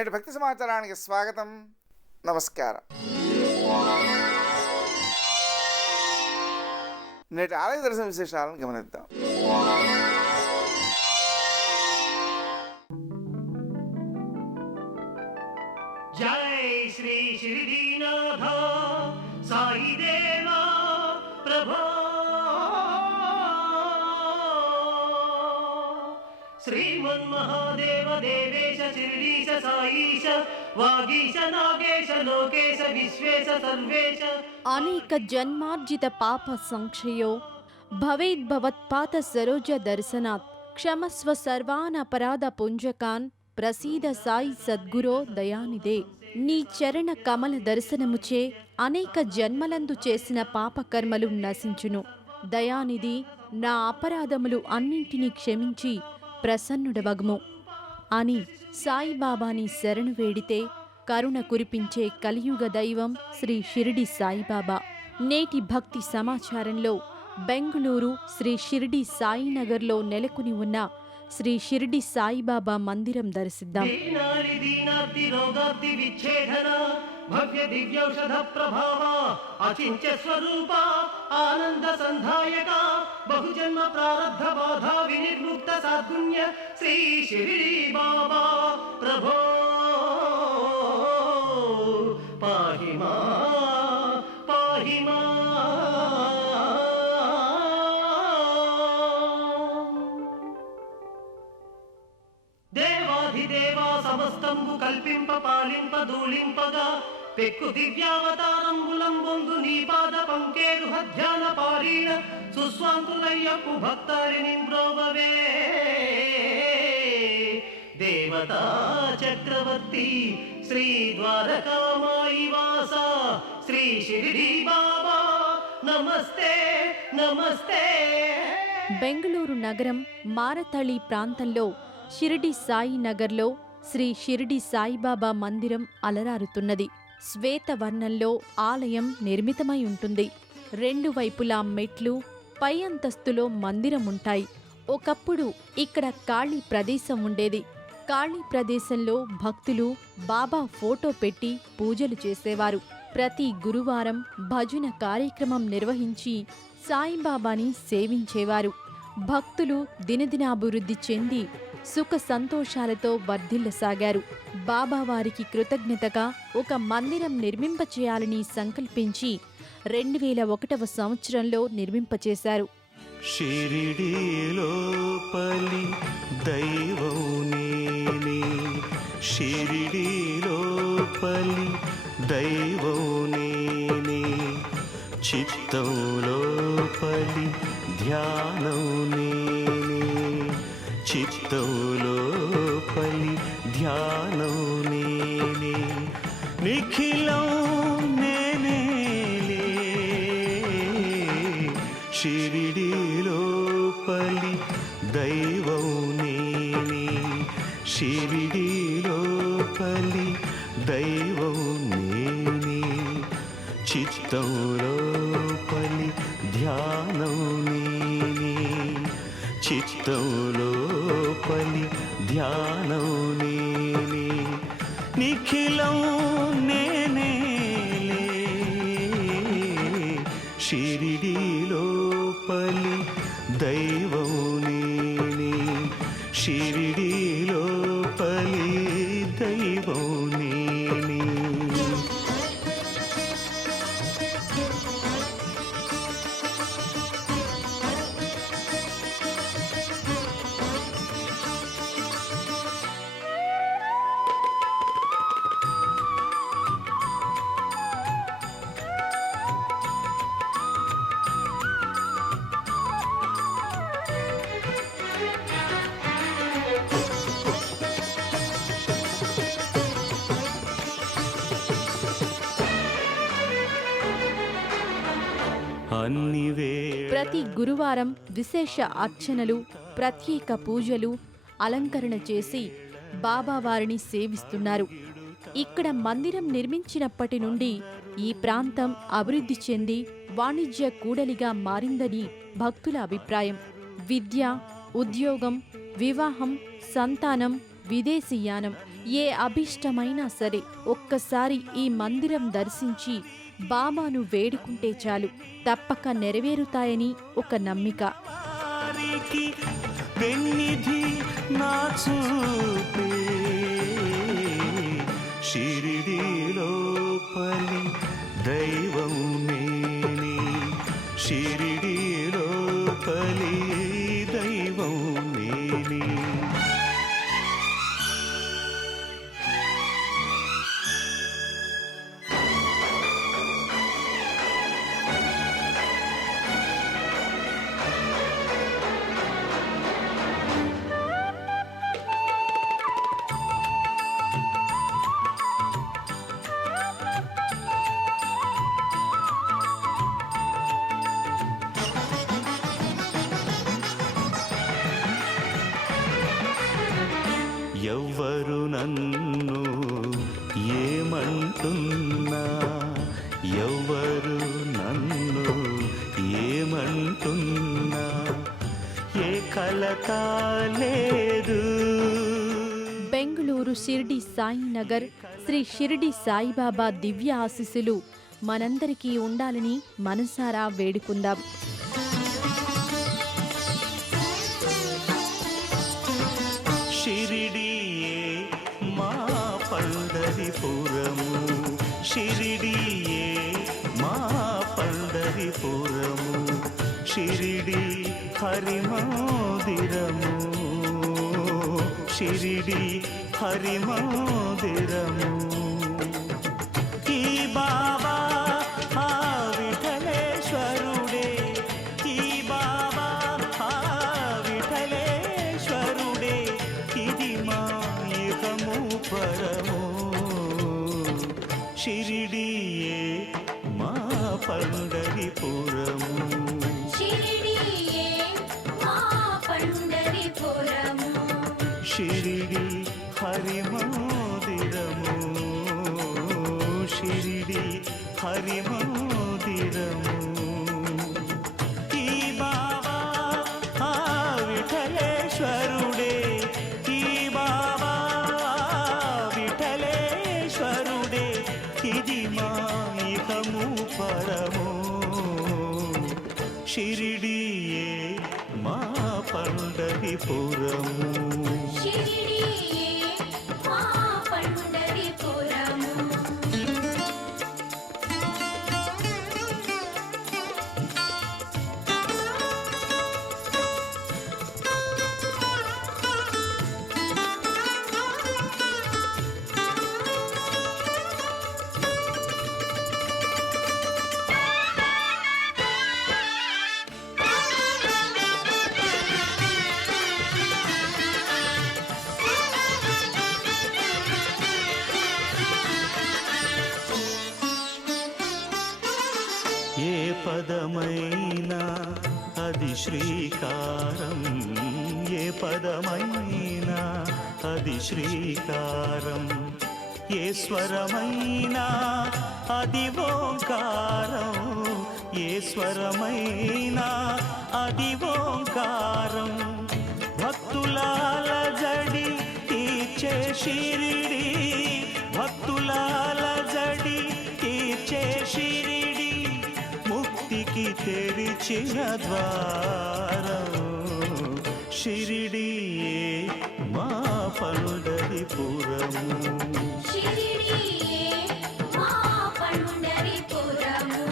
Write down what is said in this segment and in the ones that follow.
నేటి భక్తి సమాచారానికి స్వాగతం, నమస్కారం. నేటి ఆలయ దర్శన విశేషాలను గమనిద్దాం. జై శ్రీ షిరిడీనాథ సాయి దేవా ప్రభో శ్రీమన్మహాదేవ దేవేశ శిరిడీశ సాయీశ వాగీశ నాగేశ లోకేశ విశ్వేశ సర్వేశ. అనేక జన్మార్జిత పాప సంక్షయో భవేద్భవత్పాత సరోజ దర్శనాత్ క్షమస్వ సర్వాన్ అపరాధ పుంజకాన్ ప్రసీద సాయి సద్గురో దయానిదే. నీ చరణ కమల దర్శనముచే అనేక జన్మలందు చేసిన పాపకర్మలు నశించును. దయానిధి, నా అపరాధములు అన్నింటినీ క్షమించి ప్రసన్నుడవగుము అని సాయిబాబాని శరణు వేడితే కరుణ కురిపించే కలియుగ దైవం శ్రీ షిరిడి సాయిబాబా. నేటి భక్తి సమాచారంలో బెంగుళూరు శ్రీ షిరిడి సాయినగర్లో నెలకొని ఉన్న శ్రీ షిరిడి సాయిబాబా మందిరం దర్శిద్దాం. భవ్య దివ్యౌషధ ప్రభావ అచింత్య స్వరూప ఆనంద సంధాయక బహుజన్మ ప్రారబ్ధ బాధా వినిర్ముక్త సాద్గుణ్య శ్రీ షిరిడి బాబా ప్రభో పాహిమా పాహిమా. దేవాధిదేవా సమస్తంబు కల్పింప పాలింప దూళింపగా పెక్కు దివ్యావతారంబులంబొందు నీ పాద పంకేరు హధ్యాన పారీణ సుస్వాంతులయ్యప్పు భక్తారిని బ్రోవవే. దేవతా చక్రవర్తి శ్రీ ద్వారకామాయి వాస శ్రీ షిరిడి బాబా నమస్తే నమస్తే. బెంగళూరు నగరం మారతళి ప్రాంతంలో షిరిడి సాయి నగర్లో శ్రీ షిరిడి సాయిబాబా మందిరం అలరారుతున్నది. శ్వేతవర్ణంలో ఆలయం నిర్మితమై ఉంటుంది. రెండు వైపులా మెట్లు, పై అంతస్తులో మందిరముంటాయి. ఒకప్పుడు ఇక్కడ ఖాళీ ప్రదేశం ఉండేది. ఖాళీ ప్రదేశంలో భక్తులు బాబా ఫోటో పెట్టి పూజలు చేసేవారు. ప్రతి గురువారం భజన కార్యక్రమం నిర్వహించి సాయిబాబాని సేవించేవారు. భక్తులు దినదినాభివృద్ధి చెంది సుఖ సంతోషాలతో వర్ధిల్లసాగారు. బాబావారికి కృతజ్ఞతగా ఒక మందిరం నిర్మింపచేయాలని సంకల్పించి 2001వ సంవత్సరంలో నిర్మింపచేశారు. షిరిడీలోపలి దైవం నేనే, షిరిడీలోపలి దైవం నేనే, చిత్తంలోపలి ధ్యానం నేనే, చిత్తంలోపలి ధ్యానం నేనే, నిఖిలం నేనేలే. షిరిడీలోపలి దైవం నేనే, షిరిడీలోపలి దైవం నేనే, చిత్తంలోపలి ధ్యానం నేనే, చిత్తంలోపలి ధ్యానం నేనే, నిఖిలం నేనేలే. షిరిడీలోపలి దైవం నేనే, షిరిడీలోపలి దైవం నేనే. ప్రతి గురువారం విశేష అర్చనలు, ప్రత్యేక పూజలు, అలంకరణ చేసి బాబావారిని సేవిస్తున్నారు. ఇక్కడ మందిరం నిర్మించినప్పటి నుండి ఈ ప్రాంతం అభివృద్ధి చెంది వాణిజ్య కూడలిగా మారిందని భక్తుల అభిప్రాయం. విద్య, ఉద్యోగం, వివాహం, సంతానం, విదేశీయానం, ఏ అభిష్టమైనా సరే ఒక్కసారి ఈ మందిరం దర్శించి బాబాను వేడుకుంటే చాలు, తప్పక నెరవేరుతాయని ఒక నమ్మిక. వారికి పెన్నిధి నా చూపే షిరిడీలో పలి దైవం నేనే, షిరిడీలో పలి దైవం నేనే. ఎవ్వరు నన్ను ఏమంటున్నా, ఎవ్వరు నన్ను ఏమంటున్నా, ఏ కలత లేదు. బెంగళూరు షిర్డి సాయినగర్ శ్రీ షిర్డి సాయిబాబా దివ్య ఆశీస్సులు మనందరికీ ఉండాలని మనసారా వేడుకుందాం. షిరిడియే మా పండరిపురము, షిరిడియే మా పండరిపురము, షిరిడి హరి మందిరము, షిరిడి హరి మందిరము. ఈ బాబా ఆ విఠలేశ్వరుడే, ఈ బాబా ఆ విఠలేశ్వరుడే, ఇది మా ఇహము పరము. షిరిడియే మా పండరిపురము, షిరిడియే మా పండరిపురము, షిరిడి హరి మందిరము, షిరిడి హరి మందిరము. ఈ బాబా ఆ విఠలేశ్వరుడే, ఈ బాబా విఠలేశ్వరుడే, ఇది మా ఇహము పరము. షిరిడియే మా పండరిపురము. షిరిడియే మా పండరిపురము. ఏ పదమైనా అది శ్రీకారం, ఏ పదమైనా అది శ్రీకారం, ఏ స్వరమైనా అది ఓంకారం, ఏ స్వరమైనా అది ఓంకారం. భక్తులాల జడి తీర్చే షిరిడి, భక్తులాల జడి తీర్చే షిరిడి, ముక్తికి తెరిచిన ద్వారం. షిరిడియే మా పండరిపురము, షిరిడియే మా పండరిపురము.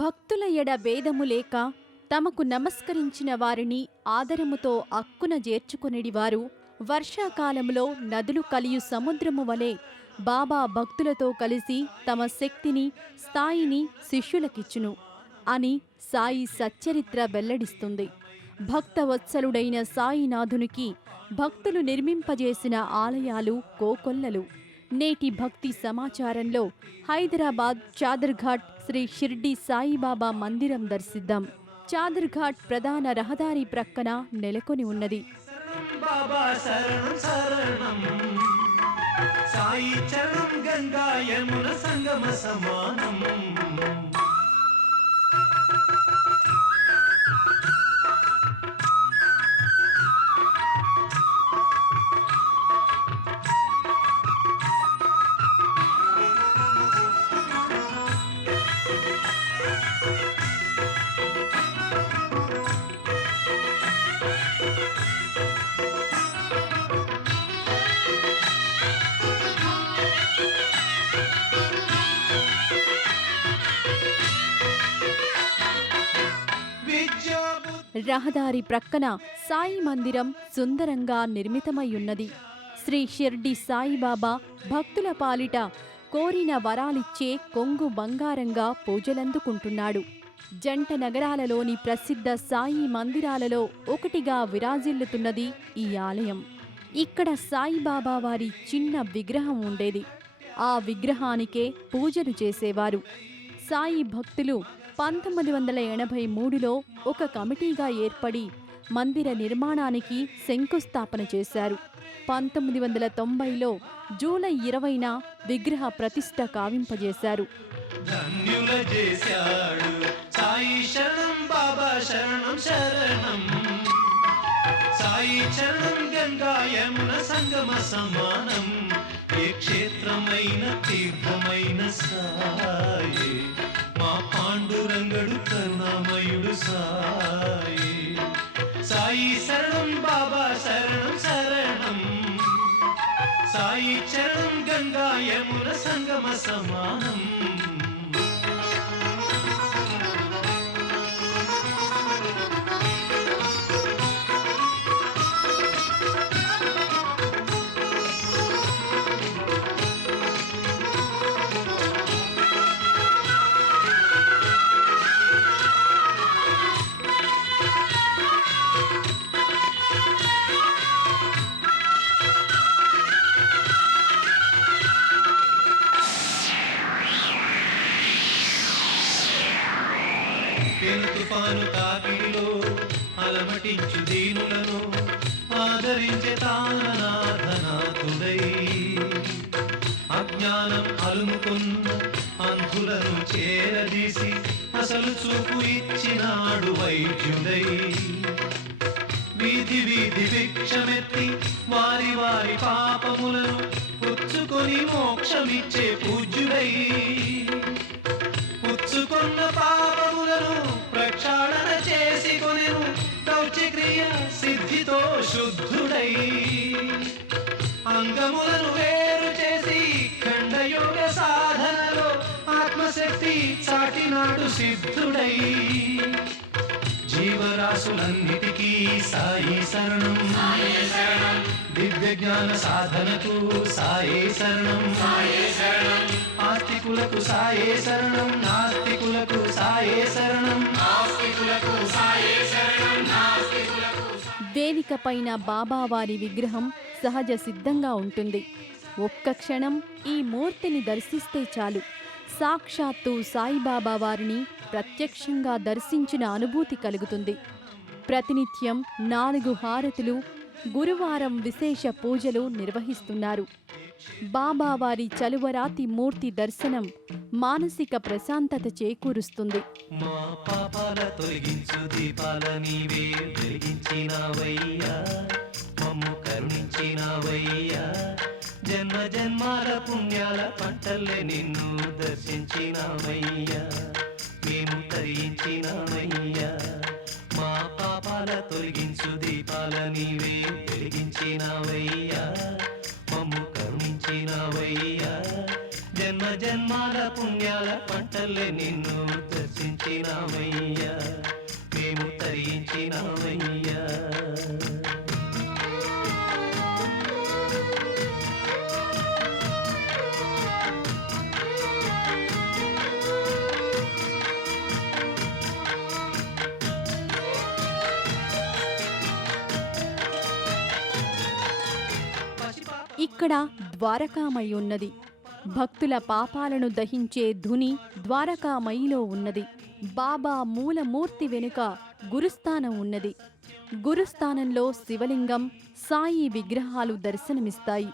భక్తుల ఎడ భేదము లేక తమకు నమస్కరించిన వారిని ఆదరముతో అక్కున చేర్చుకొనిడివారు వర్షాకాలంలో నదులు కలియు సముద్రము వలె బాబా భక్తులతో కలిసి తమ శక్తిని, స్థాయిని శిష్యులకిచ్చును అని సాయి సచ్చరిత్ర వెల్లడిస్తుంది. భక్తవత్సలుడైన సాయినాథునికి భక్తులు నిర్మింపజేసిన ఆలయాలు కోకొల్లలు. నేటి భక్తి సమాచారంలో హైదరాబాద్ చాదర్ఘాట్ శ్రీ షిర్డీ సాయిబాబా మందిరం దర్శిద్దాం. చాదర్ఘాట్ ప్రధాన రహదారి ప్రక్కన నెలకొని ఉన్నది. బాబా శరణం శరణం, సాయి చరణం గంగా యమున సంగమ సమానం. రహదారి ప్రక్కన సాయి మందిరం సుందరంగా నిర్మితమయ్యున్నది. శ్రీ షిర్డీ సాయిబాబా భక్తుల పాలిట కోరిన వరాలిచ్చే కొంగు బంగారంగా పూజలందుకుంటున్నాడు. జంట నగరాలలోని ప్రసిద్ధ సాయి మందిరాలలో ఒకటిగా విరాజిల్లుతున్నది ఈ ఆలయం. ఇక్కడ సాయిబాబా వారి చిన్న విగ్రహం ఉండేది. ఆ విగ్రహానికే పూజలు చేసేవారు. సాయి భక్తులు 1983లో ఒక కమిటీగా ఏర్పడి మందిర నిర్మాణానికి శంకుస్థాపన చేశారు. 1990లో జూలై 20న విగ్రహ ప్రతిష్ఠ కావింపజేశారు. ధన్యుల చేశాడు సాయి శరణం బాబా శరణం శరణం, సాయి చరణం గంగా యమున సంగమ సమానం. ఏ క్షేత్రమైన తీర్థమైన సాయి, మా పాండురంగడు కరుణామయుడు సాయి. సాయి శరణం బాబా శరణం శరణం, సాయి చరణం గంగా యమున సంగమ సమానం. తుఫాను తాకిడిలో అలమటించు దీనులను ఆదరించే తాననాథనాథుడై, అజ్ఞానం అలుముకున్న అంధులను చేరదీసి అసలు చూపు ఇచ్చినాడు వైద్యుడై. వీధి వీధి భిక్షమెత్తి వారి వారి పాపములను పుచ్చుకొని మోక్షమిచ్చే పూజ్యుడై, పుచ్చుకున్న పాపములను ప్రక్షాళన చేసి కొనెను కౌచిక్రియ సిద్ధితో శుద్ధుడై. అంగములను వేరు చేసి ఖండయోగ సాధనలో ఆత్మశక్తి చాటినాడు సిద్ధుడై. జీవరాశులన్నిటికీ సాయి శరణం, దివ్య జ్ఞాన సాధనకు సాయి శరణం, ఆస్తికులకు సాయి శరణం, నాస్తికులకు సాయి శరణం. వేదిక పైన బాబావారి విగ్రహం సహజ సిద్ధంగా ఉంటుంది. ఒక్క క్షణం ఈ మూర్తిని దర్శిస్తే చాలు, సాక్షాత్తు సాయిబాబా వారిని ప్రత్యక్షంగా దర్శించిన అనుభూతి కలుగుతుంది. ప్రతినిత్యం 4 హారతులు, గురువారం విశేష పూజలు నిర్వహిస్తున్నారు. బాబావారి చలువరాతి మూర్తి దర్శనం మానసిక ప్రశాంతత చేకూరుస్తుంది. మా పాపాల తొలగించు దీపాల నీవే వెలిగించినావయ్యా, మమ్ము కరుణించినావయ్యా. జన్మ జన్మాల పుణ్యాల పంటల్లే నిన్ను దర్శించినావయ్యా, మేము తరించినావయ్యా. మా పాపాల తొలగించు దీపాల నీవే వెలిగించినావయ్యా, మమ్ము కరుణించినావయ్యా. జన్మ జన్మాల పుణ్యాల పంటల్లే నిన్ను దర్శించినావయ్యా, మేము తరించినావయ్యా. ఇక్కడ ద్వారకామయి ఉన్నది. భక్తుల పాపాలను దహించే ధుని ద్వారకామయిలో ఉన్నది. బాబా మూలమూర్తి వెనుక గురుస్థానం ఉన్నది. గురుస్థానంలో శివలింగం, సాయి విగ్రహాలు దర్శనమిస్తాయి.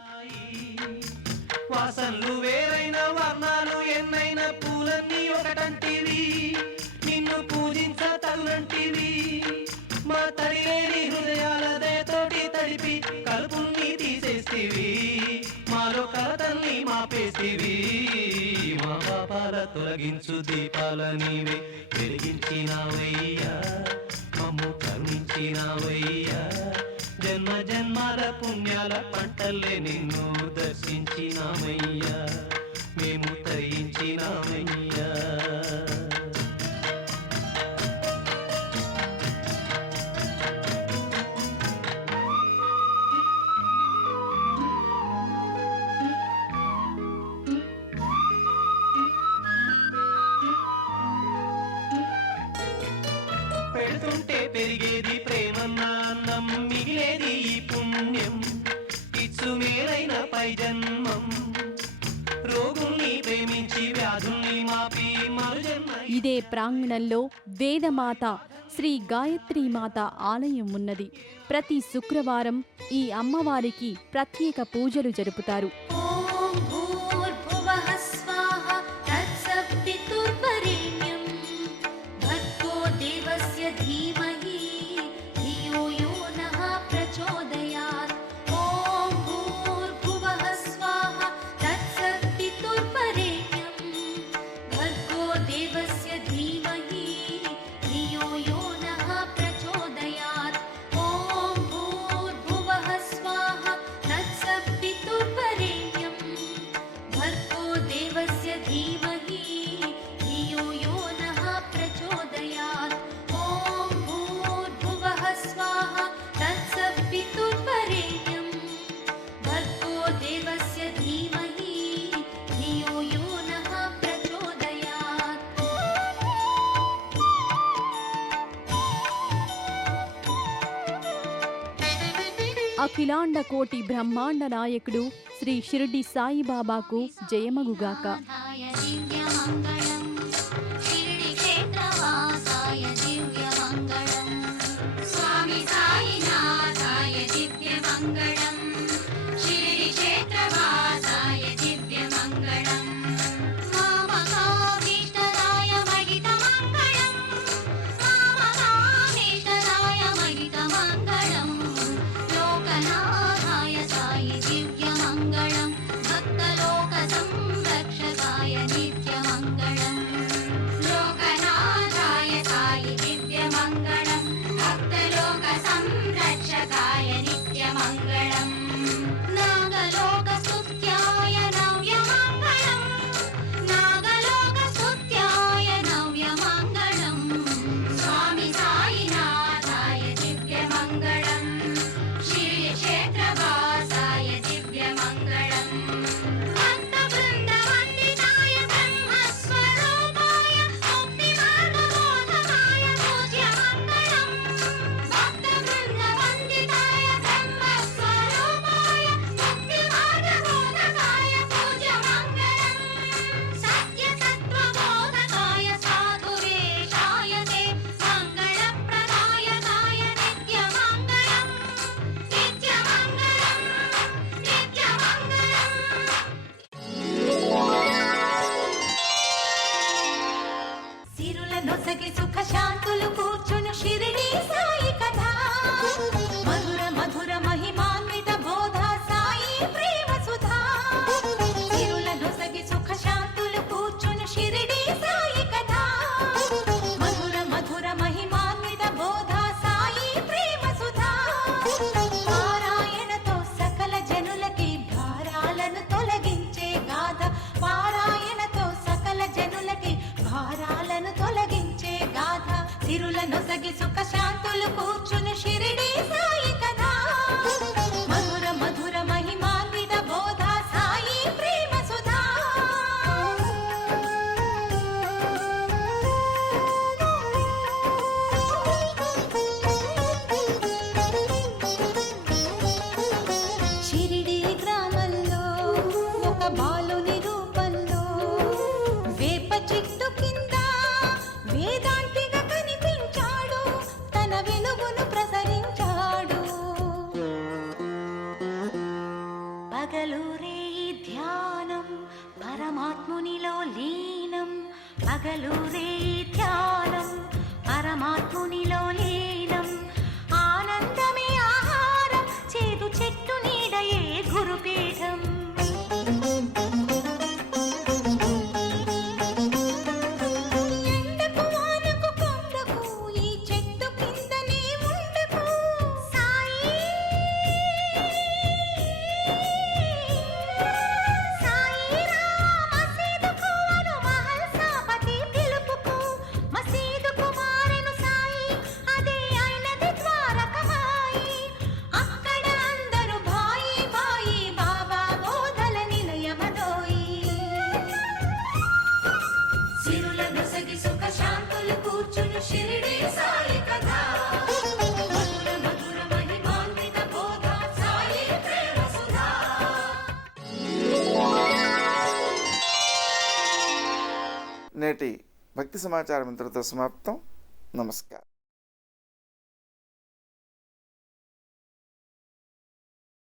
వాసనలు వేరైన వర్ణాలు ఎన్నైన పూలన్నీ ఒకటంటివి, నిన్ను పూజించ తగునంటివి. మా తడిలేని హృదయాల దయతోటి తడిపి కలుపుల్ని తీసేస్తివి, మాలో కలతల్ని మాపేస్తివి. మా పాపాల తొలగించు దీపాల నీవే వెలిగించినావయ్యా, మమ్ము కరుణించినావయ్యా. జన్మ జన్మాల పుణ్యాల పంటల్లే నిన్ను దర్శించినామయ్యా, మేము తరించినామయ్యా. పెడుతుంటే పెరిగేది ప్రేమన్న అన్నం, మిగిలేది ఈ పుణ్యం, ఇచ్చు మేలైన పై జన్మం. రోగుల్ని ప్రేమించి వ్యాధుల్ని మాపి మరుజన్మ. ఇదే ప్రాంగణంలో వేదమాత శ్రీ గాయత్రీమాత ఆలయం ఉన్నది. ప్రతి శుక్రవారం ఈ అమ్మవారికి ప్రత్యేక పూజలు జరుపుతారు. ॐ भूर्भुवः स्वाहा तत्सवितुर्वरेण्यं भर्गो देवस्य धीमहि धियो यो नः प्रचोदयात्. ॐ भूर्भुवः स्वाहा तत्सवितुर्वरेण्यं भर्गो देवस्य धीमहि धियो यो नः प्रचोदयात्. ॐ भूर्भुवः स्वाहा तत्सवितुर्वरेण्यं भर्गो देवस्य धीमहि धियो यो नः प्रचोदयात्. ॐ भूर्भुवः स्वाहा तत्सवितुर्वरेण्यं भर्गो देवस्य धीमहि धियो यो नः प्रचोदयात्. అఖిలాండ కోటి బ్రహ్మాండ నాయకుడు శ్రీ షిరిడి సాయిబాబాకు జయమగుగాక. नाथाय दिव्यमङ्गलम् शिरडिक्षेत्रवासाय दिव्यमङ्गलम् स्वामी साईनाथाय दिव्यमङ्गलम् शिरडिक्षेत्रवासाय दिव्यमङ्गलम् मामकाभीष्टदाय महितमङ्गलम् मामकाभीष्टदाय महितमङ्गलम् लोकनाथाय साई दिव्यमङ्गलम् भक्तलोकसंरक्षकाय नित्यमङ्गलम् लोकनाथाय साई दिव्यमङ्गलम् भक्तलोकसंरक्षकाय नित्यमङ्गलम् नागलोकस्तुत्याय नव्यमङ्गलम् नागलोकस्तुत्याय नव्यमङ्गलम् स्वामी साईनाथाय दिव्यमङ्गलम् श्रीक्षेत्रवासाय दिव्यमङ्गलम् भक्तवृन्दवन्दिताय ब्रह्मस्वरूपाय मुक्तिमार्गबोधकाय पूज्यमङ्गलम् भक्तवृन्दवन्दिताय ब्रह्मस्वरूपाय मुक्तिमार्गबोधकाय पूज्यमङ्गलम् सत्यतत्त्वबोधकाय साधुवेशाय ते मङ्गलप्रदायकाय नित्यमङ्गलम् नित्यमङ्गलम् नित्यमङ्गलम् సిరుల నొసగి సుఖ శాంతులు కూర్చును షిరిడి సాయి కథ మధుర మధుర మహిమాన్విత బోధ సాయి ప్రేమ సుధా సిరుల నొసగి సుఖ శాంతులు కూర్చును షిరిడి సాయి కథ మధుర మధుర మహిమాన్విత బోధ సాయి ప్రేమ సుధా పారాయణతో సకల జనులకి భారాలను తొలగించే గాథ పారాయణతో సకల జనులకి భారాలను తొలగించే గాథ సిరుల నొసగి సుఖ శాంతులు కూర్చును షిరిడి సాయి కథ మధుర మధుర మహిమాన్విత బోధ సాయి ప్రేమ సుధా షిరిడి గ్రామ పగలూరే ధ్యానం పరమాత్మునిలో లీనం ఆనందమే ఆహారం చేదు చెట్టు నీడయే గురుపీఠం ఎండకు వానకు కొండకు ఈ చెట్టు కిందనే ఉండకు సాయి మసీదుకు అను మహల్సాపతి పిలుపుకు మసీదుకు మారెను సాయి అదే అయినది ద్వారకమాయి అక్కడ అందరూ భాయి భాయి బాబా బోధల నిలయమదోయి సిరులను సగి సుఖ శాంతులు కూర్చును షిరిడి సాయి కథ మధుర మధుర మహిమాన్విత బోధ సాయి ప్రేమ సుధా నేటి భక్తి సమాచారం ఇంతటితో సమాప్తం. నమస్కారం.